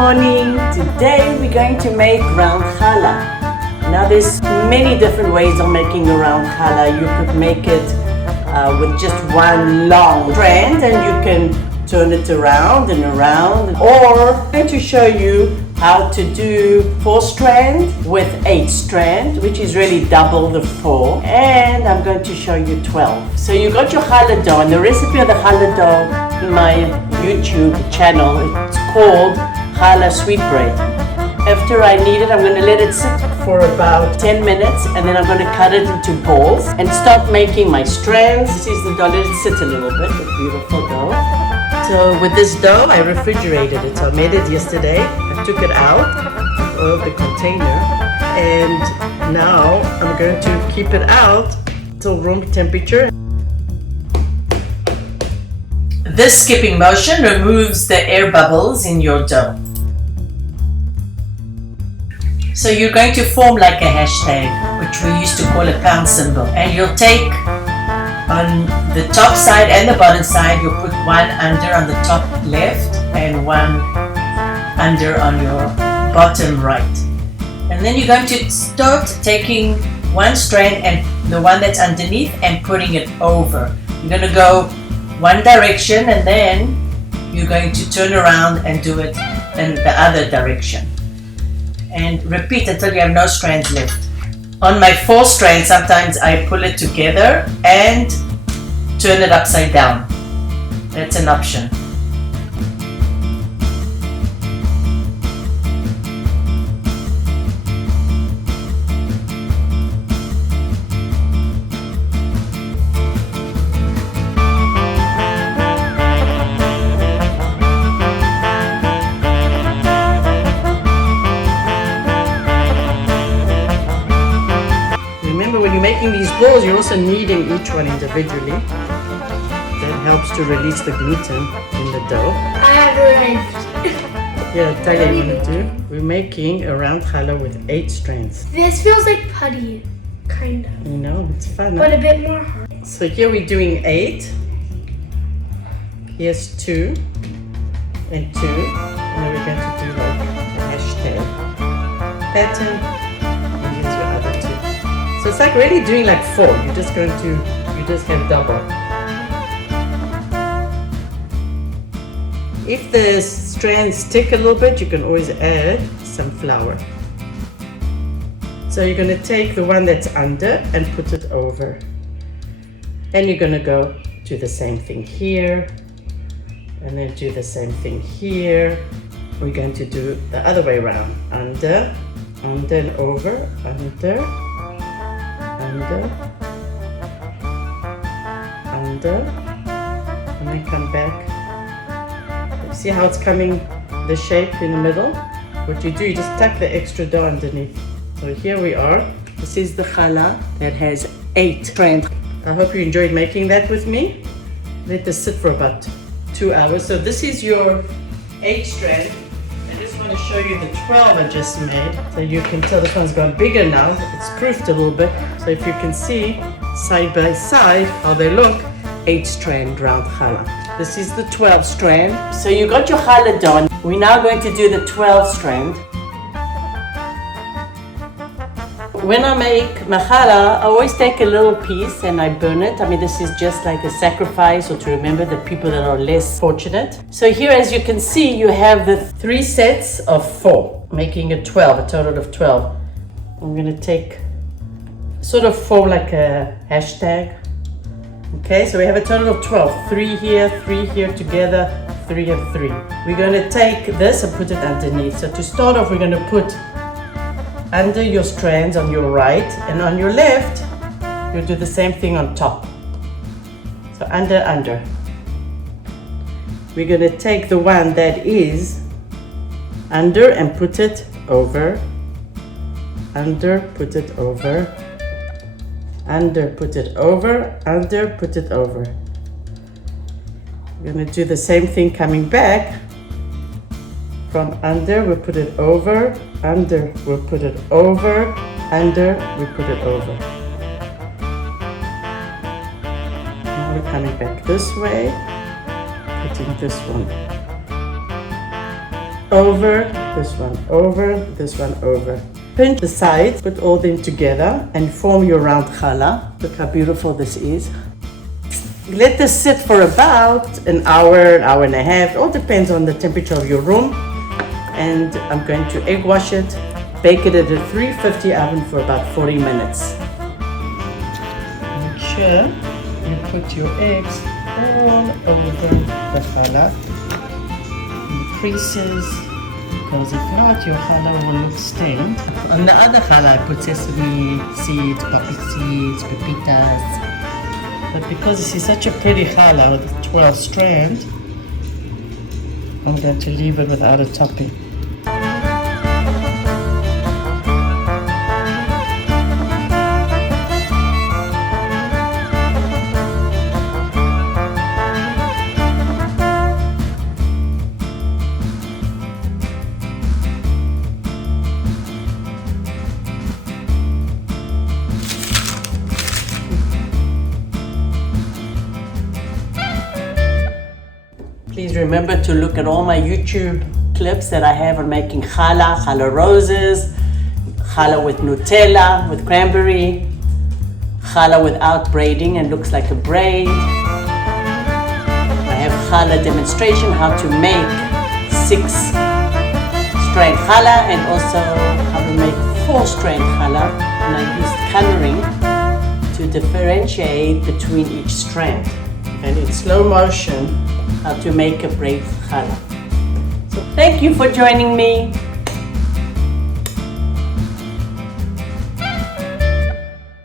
morning. Today we're going to make round challah. Now there's many different ways of making a round challah. You could make it with just one long strand and you can turn it around and around. Or I'm going to show you how to do 4 strand with 8 strand, which is really double the 4. And I'm going to show you 12. So you got your challah dough, and the recipe of the challah dough in my YouTube channel, it's called challah sweetbread. After I knead it, I'm going to let it sit for about 10 minutes and then I'm going to cut it into balls and start making my strands. This is the dough. Let it sit a little bit, a beautiful dough. So with this dough, I refrigerated it. So I made it yesterday. I took it out of the container and now I'm going to keep it out till room temperature. This skipping motion removes the air bubbles in your dough. So you're going to form like a hashtag, which we used to call a pound symbol. And you'll take on the top side and the bottom side, you'll put one under on the top left and one under on your bottom right. And then you're going to start taking one strand and the one that's underneath and putting it over. You're going to go one direction and then you're going to turn around and do it in the other direction. And repeat until you have no strands left. On my 4 strands, sometimes I pull it together and turn it upside down. That's an option. When you're making these balls, you're also kneading each one individually. That helps to release the gluten in the dough. I have arrived. Yeah, Talia, you want to do? We're making a round challah with 8 strands. This feels like putty, kind of. You know, it's fun. But a bit more hard. So here we're doing 8. Here's 2 and 2. And then we're going to do like a hashtag pattern. So it's like really doing like 4. You just have double. If the strands stick a little bit, you can always add some flour. So you're going to take the one that's under and put it over. And you're going to go do the same thing here. And then do the same thing here. We're going to do the other way around. Under, under and over, under. Under, and then come back. See how it's coming, the shape in the middle? What you do, you just tuck the extra dough underneath. So here we are. This is the challah that has 8 strands. I hope you enjoyed making that with me. Let this sit for about 2 hours. So this is your 8 strand. I just want to show you the 12 I just made. So you can tell this one's gone bigger now. It's proofed a little bit. So if you can see side by side how they look, 8 strand round challah. This is the 12 strand. So you got your challah done. We're now going to do the 12 strand. When I make my challah, I always take a little piece and I burn it. I mean, this is just like a sacrifice or to remember the people that are less fortunate. So here, as you can see, you have the 3 sets of 4, making a 12, a total of 12. I'm going to take sort of form like a hashtag. Okay, so we have a total of 12. 3 here together, 3 and 3. We're going to take this and put it underneath. So to start off, we're going to put under your strands on your right, and on your left, you'll do the same thing on top. So under. We're going to take the one that is under and put it over. Under, put it over. Under, put it over. Under, put it over. We're going to do the same thing coming back. From under, we'll put it over. Under, we'll put it over. Under, we put it over. Now we're coming back this way, putting this one over, this one over, this one over. Pinch the sides, put all them together and form your round challah. Look how beautiful this is. Let this sit for about an hour and a half. It all depends on the temperature of your room. And I'm going to egg wash it, bake it at a 350 oven for about 40 minutes. Make sure you put your eggs all over the challah, in the creases, because if not, your challah will look stained. On the other challah, I put sesame seeds, poppy seeds, pepitas. But because this is such a pretty challah with 12 strands, I'm going to leave it without a topping. Please remember to look at all my YouTube clips that I have on making challah roses, challah with Nutella, with cranberry, challah without braiding and looks like a braid. I have challah demonstration how to make 6-strand challah and also how to make 4-strand challah, and I used coloring to differentiate between each strand. And in slow motion, how to make a braid challah. So thank you for joining me.